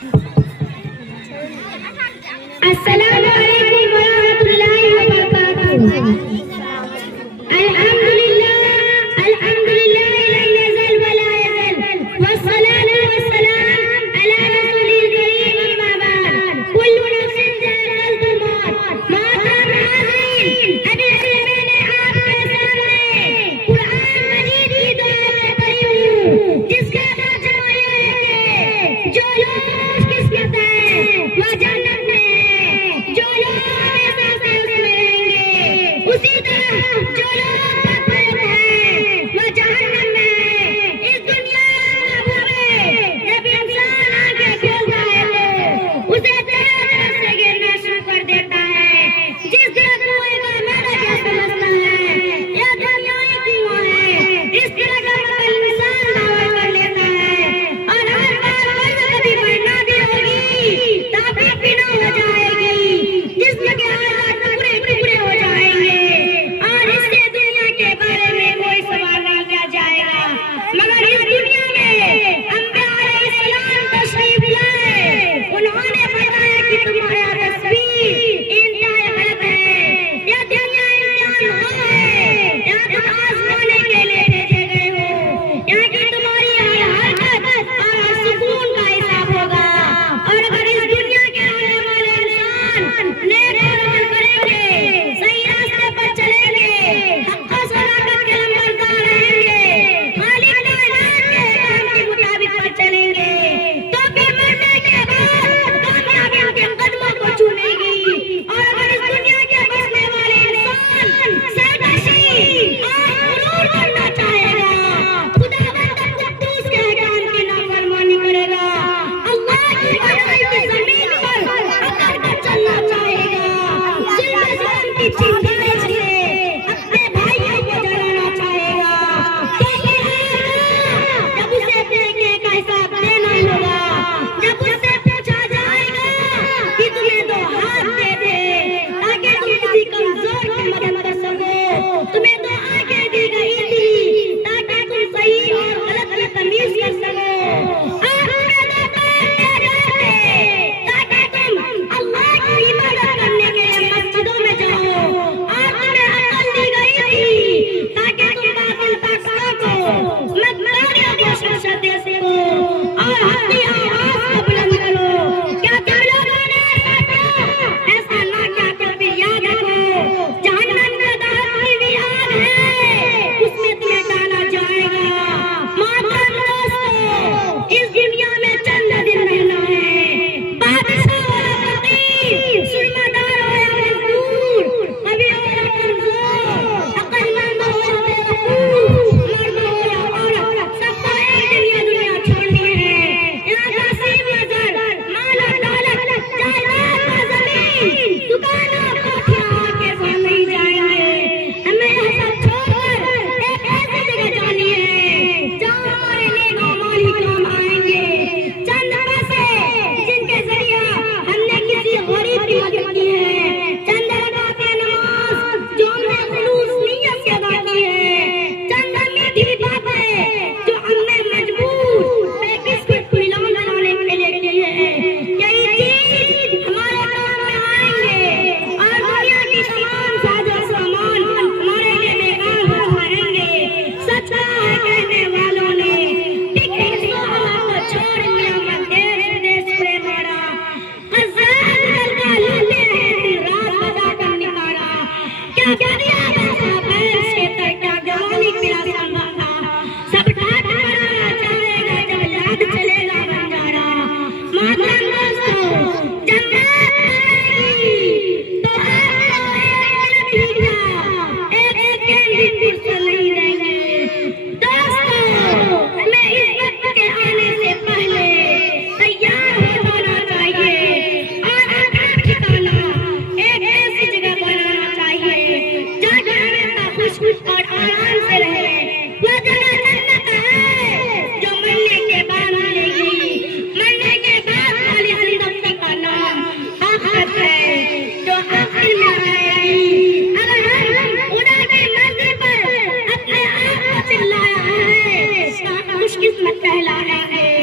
अस्सलाम वालेकुम वरहमतुल्लाहि वबरकातुहू। अल्हम्दुलिल्लाह अल्हम्दुलिल्लाह लम यज़ल व ला यज़ल वस्सलातु वस्सलाम अला रसूलिल करीम अम्मा बाद। कुल्लु नफ्सिन ज़ाइक़ातुल मौत। मोहतरम हाज़रीन, अभी मैंने आपके सामने कुरान मजीद की दो आयतें पढ़ी हूँ, जिसका तर्जुमा ये है कि जो लोग किस्मत है वो जन्नत में है, जो लोग हमेशा से उसमें रहेंगे। उसी तरह जो लोग बदबख्त हैं वो जहन्नम में है। इस दुनिया में जब इंसान आंखें खोलता है तो उसे चारों तरफ से गिरना शुरू कर देता है। जिस तरह कुएं का मैदा क्या समझता है यह दुनिया ही क्यों है, इस तरह का मतलब इंसान दावा कर लेता है। और हर बार कर्ज कभी बढ़ना भी होगी, ताकत भी न हो जाएगी, जिस्म के आज़ाद टुकड़े टुकड़े हो जाएंगे और इससे दुनिया के बारे में कोई सवाल नहीं किया जाएगा। मगर इस दुनिया में अंबिया अलैहिस्सलाम तशरीफ लाए, उन्होंने बताया कि तुम्हारा तस्वीर इंतहाई गलत है। यह दुनिया इम्तिहान है, यहाँ तुम आजमाने के लिए भेजे गए हो। यहाँ की तुम्हारी हर हरकत और सुकून का हिसाब होगा। और अगर इस दुनिया के रहने वाले इंसान नेक अमल करेंगे, सही रास्ते पर चलेंगे, हक़ व सदाक़त के नंबरदार रहेंगे, मालिक कायनात के हुक्म के मुताबिक पर चलेंगे, तो फिर मरने के बाद कामयाबी उनके कदमों को छूनेगी। और अगर इस दुनिया के बसने वाले इंसान सरकशी और गुरूर करना चाहेगा, खुदावंद कुद्दूस के अहकाम की नाफरमानी करेगा, अल्लाह की बनाई हुई ज़मीन पर अकड़ कर चलना चाहेगा, ज़ुल्म की चिंगारी से अपने भाइयों को जलाना चाहेगा, तो फिर जब उसे अपने किए का हिसाब देना होगा, जब उससे पूछा जाएगा कि तुम्हें दो हाथ दे दे ताकि तुम किसी कमजोर की मदद कर सको, तुम्हें दो आंखें दी गई थी ताकि तुम सही और गलत की तमीज कर सको, और तुम्हें दो पैर दे जाते ताकि तुम अल्लाह की इबादत करने के लिए मस्जिदों में जाओ, और तुम्हें अक्ल दी गई थी ताकि तुम बातिल ताकतों को मकरारियों को शिक्षा दे सको और अपनी आवाज को बुलंद करो। क्या तुम लोगों ने ऐसा ना किया तो फिर याद रखो, जहन्नम में दहकती हुई आग है, उसमें तुम्हें डाला जाएगा। मोहतरम दोस्तों, इस दुनिया में चंद दिन रहना है। बादशाह हो या फकीर, सुरमादार हो या मजदूर, कबीर हो या कमजोर, अक्लमंद हो या बेवकूफ, मर्द हो या औरत, सबको एक दिन ये दुनिया छोड़नी है। यहाँ का सीन नजर, माल और दौलत, जायदाद और जमीन, दुकानों कोठियां आके साथ नहीं जाएंगे। हमें यह सब छोड़कर एक ऐसी जगह जानी है जहाँ हमारे नेक अमाल काम आएंगे। चंद पैसे जिनके जरिए हमने किसी गरीब की मदद की है, चंद रकातें नमाज जो हमने खुलूस नियत से अदा की है, चंद मीठी बातें जो हमने मजबूर बेकिस्मत मिलान बनाने के लिए की है, यही चीज हमारे काम में आएंगे और दुनिया की तमाम साजो सामान हमारे लिए बेकार हो जाएंगे। सच कहा है कहने वालों ने, टिक सोहला को छोड़ दिया मैं देश देश प्रेमारा, आजाद दिल का लूटे हैं दिन रात बजा कर निकाला। क्या करिया वैसा बैल से तड़का जवानी पिला संगा था, सब ठाट कराना चाहेगा जब याद चलेगा बंजारा। मोहतरम दोस्तों, जन्नत आएगी तो आपको एक मिनट एक कैंडी फुर्सत नहीं देंगे। दोस्तों, हमें इस वक्त के आने से पहले तैयार हो जाना चाहिए और अपना ठिकाना एक ऐसी जगह बनाना चाहिए जहाँ की हमेशा खुश और आराम से रहे। वह जगह जन्नत है जो मरने के बाद मिलेगी। मरने के बाद वाली जिंदगी का नाम आखिरत है जो आखिर में आएगी। अगर हम खुदा की मर्जी पर अपने आप को चिल्लाया है, खुशकिस्मत कहलाएंगे।